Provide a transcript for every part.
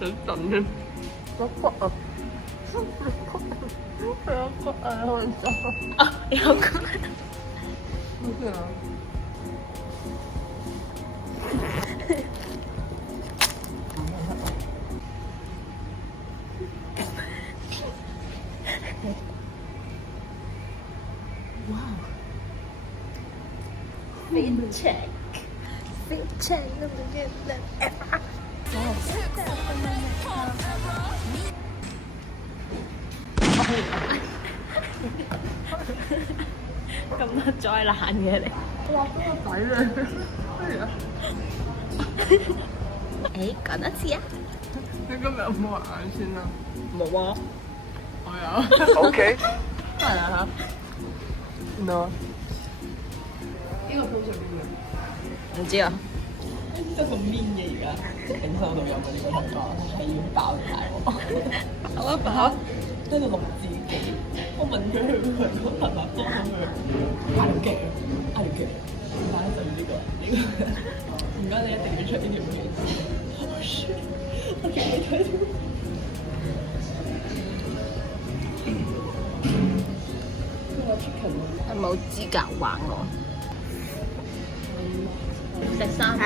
好震啊！有骨啊！有骨啊！好震啊！有骨。好似啊！哇！Fit check，Fit check，那么简單。咁多災難嘅你。哇！嗰個仔咧，咩啊？誒，講多次啊！你今日有冇畫眼線啊？冇啊。我有。OK。係啊。No。呢個 pose 係邊嘅？唔知啊。真係咁 mean 嘅而家。頂收到有冇呢個同學係要爆大我？爆一爆。喺度錄自己，我問佢佢係咪幫佢嗌腳，嗌腳，而家就呢個，而家你一定要出呢條片。我叫你睇條。係冇資格玩我。食三樣。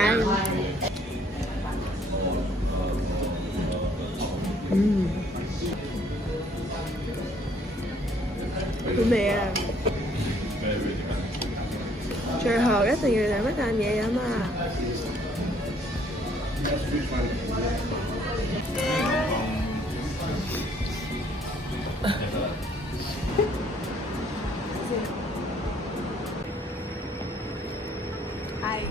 好味啊！最後一定要飲一啖嘢飲啊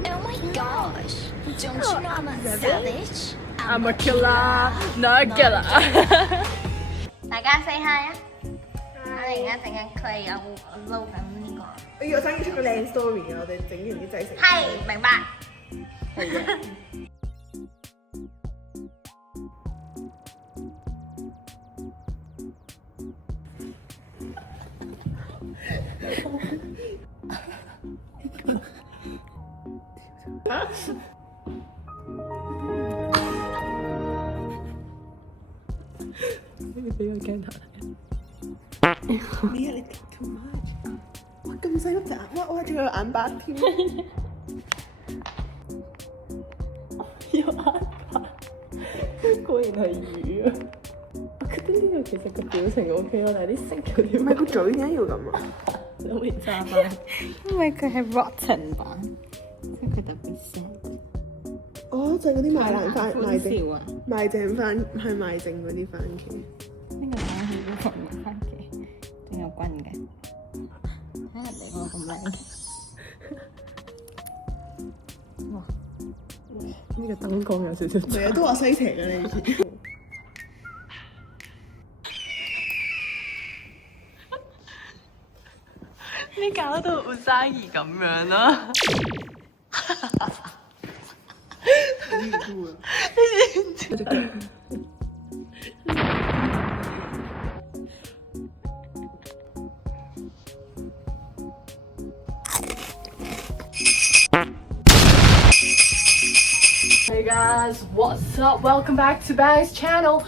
！Oh my gosh! Don't you know I'm a savage? I'm a killer, not a killer. 大家 say hi 啊！我哋而家整緊 clay，我撈緊呢個。哎呀，我爭啲出個靚 story 啊！我哋整完啲製成。係，明白。係嘅。你俾個鏡頭睇。咩啊？你 too much！哇，咁細粒隻眼，哇！仲有眼白添。有眼白，果然係魚啊！我覺得呢個其實個表情 OK 咯，但係啲色有啲唔係個嘴點解要咁啊？有冇揸翻？因為佢係 rotten 版，即係佢特別腥。哦，就係嗰啲賣爛番、賣正、笑啊！賣正番係賣正嗰啲番茄。呢個番茄都同番茄，仲有棍嘅。睇人哋嗰個咁靚。哇！呢個燈光有少少。成日都話西邪嘅你以前。你搞到好生意咁樣啦！Hey guys, what's up? Welcome back to Bang's channel.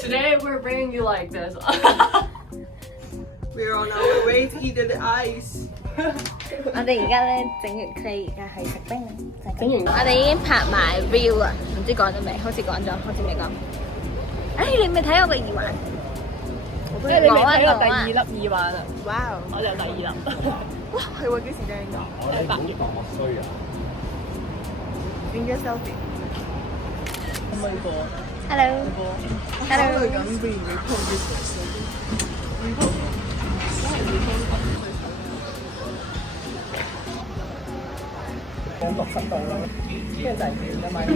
Today we're bringing you like this. We're on our way to eat the ice。我哋而家咧整完 clay， 而家去食冰啦。整完，我哋已經拍埋 reel 啦，唔知講咗未？好似講咗，好似未講。你未睇我個耳環？即係你未睇過第二粒耳環啊？哇！我就第二粒。哇，係喎，幾時掟㗎？8月。影咗 selfie。可唔可以播 Hello， 考慮緊 re-record 啲相。講60度啦，跟住就係斷㗎嘛，即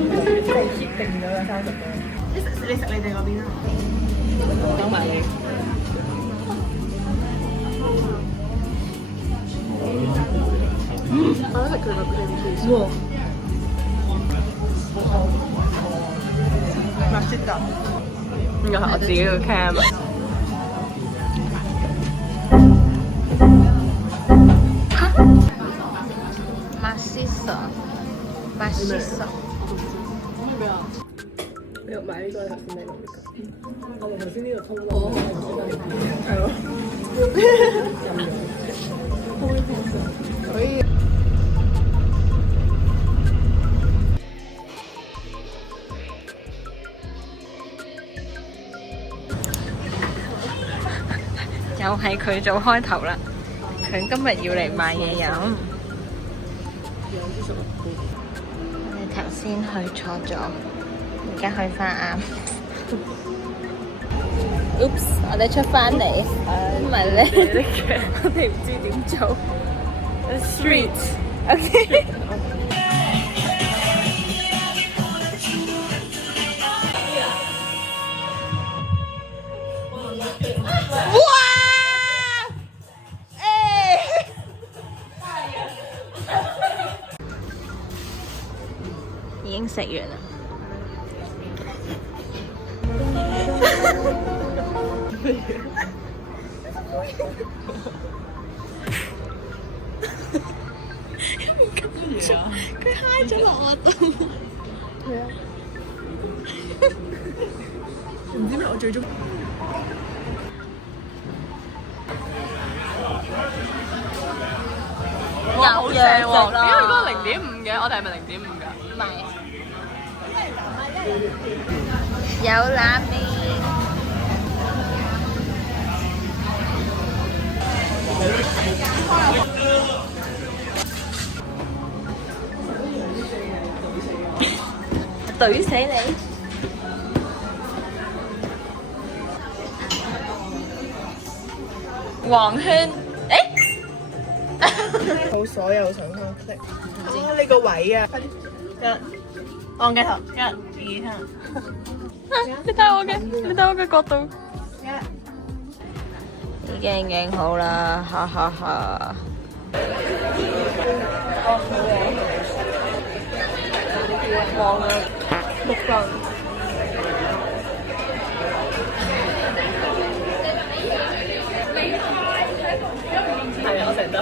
係 keep 定咗嘅30度。你食你哋嗰邊啊？等埋你。我想食佢個 cream cheese。哇！麥雪達。呢個係我自己個 cam 啊。Maciço。你你買呢個頭先你攞呢個，我哋頭先呢個通過，係咯，可以。又係佢做開頭啦，佢今日要嚟買嘢飲。我哋頭先去錯咗，而家去翻啱。Oops！ 我哋出翻嚟，唔係咧，我哋唔知點做。Street，OK。已經食完啦。佢嗨咗落我度。係啊。唔知咩？我最中意。有樣喎，點解佢嗰個0.5嘅？我哋係咪0.5㗎？唔係。有冷麵。懟死你！黃圈，誒？好所有上方色。呢個位啊！快啲，按鏡頭，1、2、3。你睇我嘅角度。已經影好啦，哈哈哈。望啊，6分。係啊，我成日都。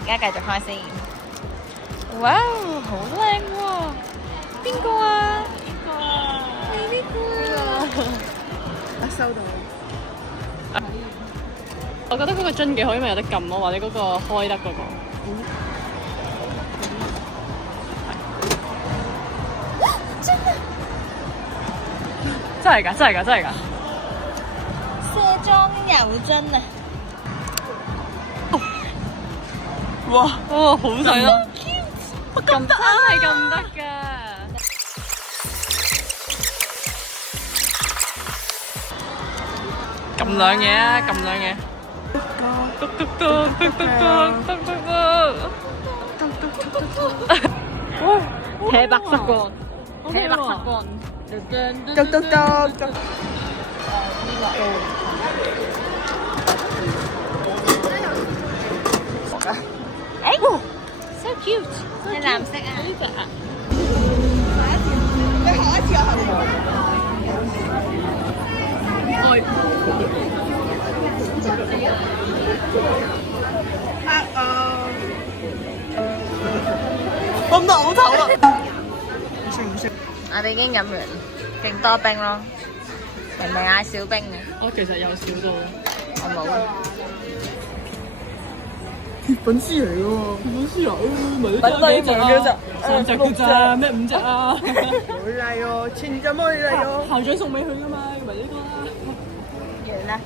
而家繼續開先。哇，好靚喎！邊個啊？你呢個啊？我收到。我覺得嗰個樽幾好，因為有得撳咯，或者嗰個開得嗰個。真係㗎！卸妝油樽啊！哇！好細咯！咁真係咁得㗎！撳兩嘢啊！撳兩嘢。篤篤篤篤篤篤篤篤。鐵白色光，鐵白色光。篤篤篤篤。誒 ，so cute， 係藍色啊！呢隻啊，你下一次我行過。我唔得好醜啦！算唔算？我哋已經飲完，勁多冰咯，明明嗌少冰嘅，我其實有少到，我冇。鐵粉絲嚟㗎喎，鐵粉絲啊，咪品類幾隻？3隻嘅咋？咩5隻啊？好嚟喎，前陣可以嚟喎。校長送俾佢㗎嘛，咪呢個啦。完啦。